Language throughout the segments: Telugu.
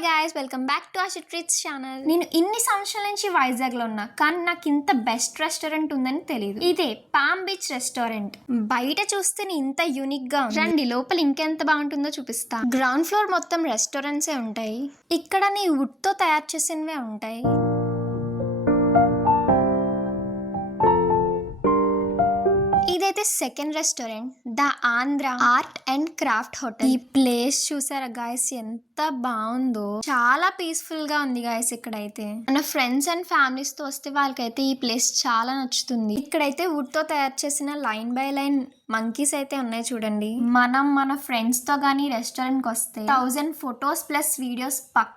Hi guys, welcome back to Asha treats channel. నేను ఇన్ని సంవత్సరాల నుంచి వైజాగ్లో ఉన్నా, కానీ నాకు ఇంత బెస్ట్ రెస్టారెంట్ ఉందని తెలియదు. ఇదే పామ్ బీచ్ రెస్టారెంట్. బయట చూస్తేనే ఇంత యూనిక్ గా ఉంది. రండి, లోపల ఇంకెంత బాగుంటుందో చూపిస్తా. గ్రౌండ్ ఫ్లోర్ మొత్తం రెస్టారెంట్సే ఉంటాయి. ఇక్కడ నీ వుడ్ తో తయారు చేసినవే ఉంటాయి. ఇదైతే second restaurant, the Andhra art and craft hotel. ఈ ప్లేస్ చూసారా గాయస్, ఎంత బాగుందో. చాలా పీస్ఫుల్ గా ఉంది గాయస్. ఇక్కడైతే మన ఫ్రెండ్స్ అండ్ ఫ్యామిలీస్ తో వస్తే వాళ్ళకైతే ఈ ప్లేస్ చాలా నచ్చుతుంది. ఇక్కడైతే వుడ్ తో తయారు చేసిన లైన్ బై లైన్ మంకీస్ అయితే ఉన్నాయి చూడండి. మనం మన ఫ్రెండ్స్ తో గానీ రెస్టారెంట్ కి వస్తే 1000 ఫొటోస్ ప్లస్ వీడియోస్ పక్కా.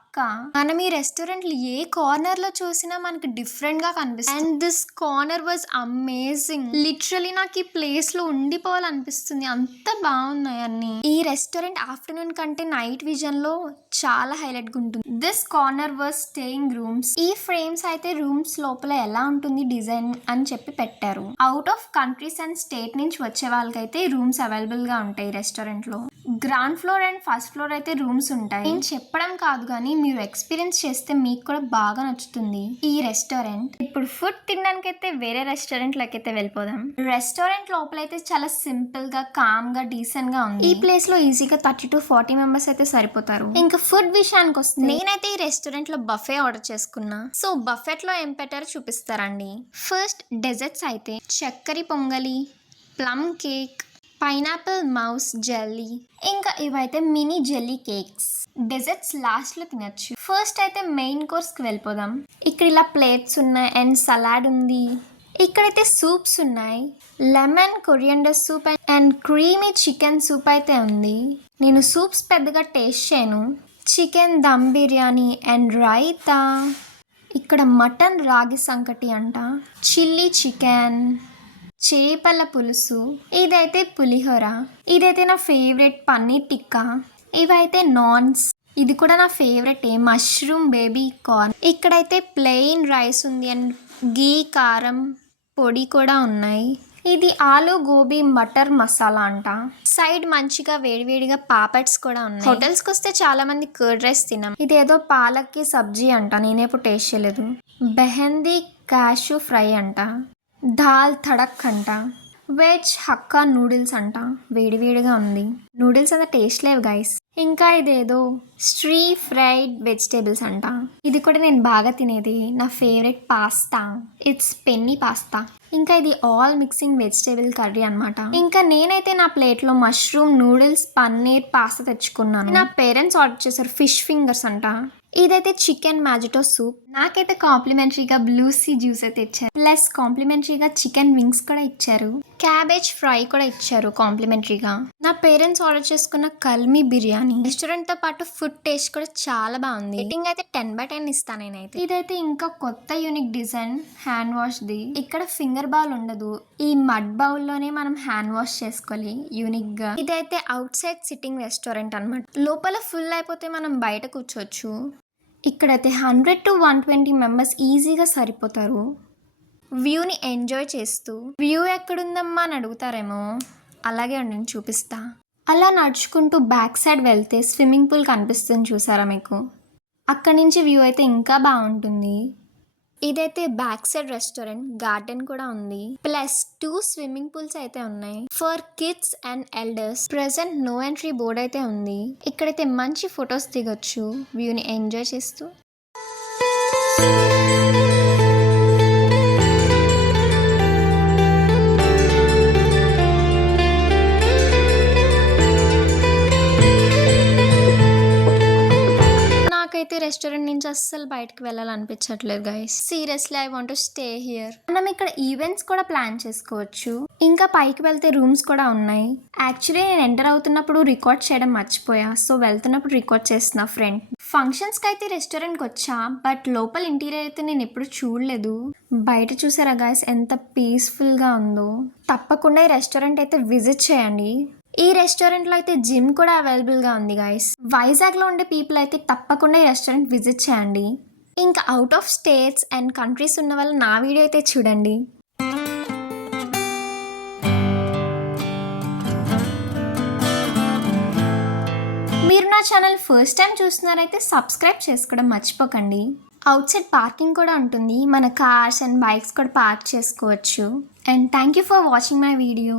మనం ఈ రెస్టారెంట్ లో ఏ కార్నర్ లో చూసినా మనకి డిఫరెంట్ గా కనిపిస్తుంది. And this corner was amazing. Literally నాకు ఈ ప్లేస్ లో ఉండిపోవాలనిపిస్తుంది, అంత బాగున్నాయి అన్ని. ఈ రెస్టారెంట్ ఆఫ్టర్నూన్ కంటే నైట్ విజన్ లో చాలా హైలైట్ గా ఉంటుంది. This corner was staying rooms. ఈ ఫ్రేమ్స్ అయితే రూమ్స్ లోపల ఎలా ఉంటుంది డిజైన్ అని చెప్పి పెట్టారు. Out of countries and state నుంచి వచ్చే వాళ్ళకైతే రూమ్స్ అవైలబుల్ గా ఉంటాయి రెస్టారెంట్ లో. Ground floor and first floor అయితే రూమ్స్ ఉంటాయి. నేను చెప్పడం కాదు కానీ మీరు ఎక్స్పీరియన్స్ చేస్తే మీకు కూడా బాగా నచ్చుతుంది ఈ రెస్టారెంట్. ఇప్పుడు ఫుడ్ తినడానికి అయితే వేరే రెస్టారెంట్ లకైతే వెళ్ళిపోదాం. రెస్టారెంట్ లోపల అయితే చాలా సింపుల్ గా, కామ్ గా, డీసెంట్ గా ఉంది. ఈ ప్లేస్ లో ఈజీగా 30 to 40 మెంబర్స్ అయితే సరిపోతారు. ఇంకా ఫుడ్ విషయానికి వస్తుంది, నేనైతే ఈ రెస్టారెంట్ లో బఫే ఆర్డర్ చేసుకున్నా. సో బఫెట్ లో ఏం పెట్టారో చూపిస్తారండి. ఫస్ట్ డెజర్ట్స్ అయితే చక్కెర పొంగలి, plum cake, pineapple mousse jelly, ఇంకా ఇవైతే mini jelly cakes. Desserts last లో తినచ్చు. ఫస్ట్ అయితే మెయిన్ కోర్స్ కి వెళ్ళిపోదాం. ఇక్కడ ఇలా ప్లేట్స్ ఉన్నాయి అండ్ సలాడ్ ఉంది. ఇక్కడైతే సూప్స్ ఉన్నాయి. Lemon coriander soup and creamy chicken soup అయితే ఉంది. నేను సూప్స్ పెద్దగా టేస్ట్ చేయను. Chicken dum biryani and raita. ఇక్కడ మటన్ రాగి సంకటి అంట, చిల్లీ చికెన్, చేపల పులుసు, ఇదైతే పులిహోర, ఇదైతే నా ఫేవరెట్ పన్నీర్ టిక్కా, ఇవైతే నాన్స్, ఇది కూడా నా ఫేవరెట్ మష్రూమ్ బేబీ కార్న్. ఇక్కడైతే ప్లెయిన్ రైస్ ఉంది అండ్ గీ కారం పొడి కూడా ఉన్నాయి. ఇది ఆలు గోబీ మటర్ మసాలా అంట. సైడ్ మంచిగా వేడివేడిగా పాపడ్స్ కూడా ఉన్నాయి. హోటల్స్కి వస్తే చాలా మంది కర్డ్ రైస్ తిన్నాం. ఇదేదో పాలక్కి సబ్జీ అంట, నేనేప్పుడు టేస్ట్ చేయలేదు. బెహందీ క్యాషు ఫ్రై అంట, దాల్ తడక్ అంట, వెజ్ హక్కా నూడిల్స్ అంట, వేడివేడిగా ఉంది. నూడిల్స్ అంత టేస్ట్ లేవు గైస్. ఇంకా ఇదేదో స్ట్రీ ఫ్రైడ్ వెజిటేబుల్స్ అంట, ఇది కూడా నేను బాగా తినేది, నా favourite pasta. It's penne pasta. ఇంకా ఇది ఆల్ మిక్సింగ్ వెజిటేబుల్ కర్రీ అనమాట. ఇంకా నేనైతే నా ప్లేట్ లో మష్రూమ్ నూడిల్స్ పన్నీర్ పాస్తా తెచ్చుకున్నాను. నా పేరెంట్స్ ఆర్డర్ చేశారు ఫిష్ ఫింగర్స్ అంట. ఇదైతే చికెన్ మ్యాజిటో సూప్. నాకైతే కాంప్లిమెంటరీగా బ్లూసీ జ్యూస్ అయితే ఇచ్చారు, ప్లస్ కాంప్లిమెంటరీగా చికెన్ వింగ్స్ కూడా ఇచ్చారు. క్యాబేజ్ ఫ్రై కూడా ఇచ్చారు కాంప్లిమెంటరీగా. నా పేరెంట్స్ ఆర్డర్ చేసుకున్న కల్మీ బిర్యానీ. రెస్టారెంట్ తో పాటు ఫుడ్ టేస్ట్ కూడా చాలా బాగుంది. రేటింగ్ అయితే 10/10 ఇస్తాను నేనైతే. ఇదైతే ఇంకా కొత్త unique design, hand wash the. ఇక్కడ ఫింగర్ బౌల్ ఉండదు, ఈ మడ్ బౌల్ లోనే మనం హ్యాండ్ వాష్ చేసుకోవాలి యూనిక్ గా. ఇదైతే అవుట్ సైడ్ సిట్టింగ్ రెస్టారెంట్ అనమాట. లోపల ఫుల్ అయిపోతే మనం బయట కూర్చోవచ్చు. ఇక్కడైతే 100 to 120 మెంబర్స్ ఈజీగా సరిపోతారు. వ్యూని ఎంజాయ్ చేస్తూ. వ్యూ ఎక్కడుందమ్మా అని అడుగుతారేమో, అలాగే నేను చూపిస్తా. అలా నడుచుకుంటూ బ్యాక్ సైడ్ వెళ్తే స్విమ్మింగ్ పూల్ కనిపిస్తుంది చూసారా మీకు. అక్కడి నుంచి వ్యూ అయితే ఇంకా బాగుంటుంది. ఇదైతే బ్యాక్ సైడ్ రెస్టారెంట్, గార్డెన్ కూడా ఉంది, ప్లస్ 2 స్విమ్మింగ్ పూల్స్ అయితే ఉన్నాయి for kids and elders. Present no entry board అయితే ఉంది. ఇక్కడైతే మంచి ఫొటోస్ దిగొచ్చు వ్యూని ఎంజాయ్ చేస్తూ. అయితే రెస్టారెంట్ నుంచి అస్సలు బయటకు వెళ్ళాలనిపించట్లేదు guys. Seriously I want to stay here. మనం ఇక్కడ ఈవెంట్స్ కూడా ప్లాన్ చేసుకోవచ్చు. ఇంకా పైకి వెళ్తే రూమ్స్ కూడా ఉన్నాయి. యాక్చువల్లీ నేను ఎంటర్ అవుతున్నప్పుడు రికార్డ్ చేయడం మర్చిపోయా, సో వెళ్తున్నప్పుడు రికార్డ్ చేస్తున్నా ఫ్రెండ్. ఫంక్షన్స్ కి అయితే రెస్టారెంట్ కి వచ్చా, బట్ లోపల ఇంటీరియర్ అయితే నేను ఎప్పుడు చూడలేదు. బయట చూసారా గైస్ ఎంత పీస్ఫుల్ గా ఉందో. తప్పకుండా ఈ రెస్టారెంట్ అయితే విజిట్ చేయండి. ఈ రెస్టారెంట్ లో అయితే జిమ్ కూడా అవైలబుల్ గా ఉంది గైస్. వైజాగ్ లో ఉండే పీపుల్ అయితే తప్పకుండా ఈ రెస్టారెంట్ విజిట్ చేయండి. ఇంకా out of states and countries ఉన్న వాళ్ళు నా వీడియో అయితే చూడండి. మీరు నా ఛానల్ ఫస్ట్ టైం చూస్తున్నారైతే సబ్స్క్రైబ్ చేసుకోవడం మర్చిపోకండి. అవుట్ సైడ్ పార్కింగ్ కూడా ఉంటుంది, మన కార్స్ అండ్ బైక్స్ కూడా పార్క్ చేసుకోవచ్చు. And thank you for watching my video.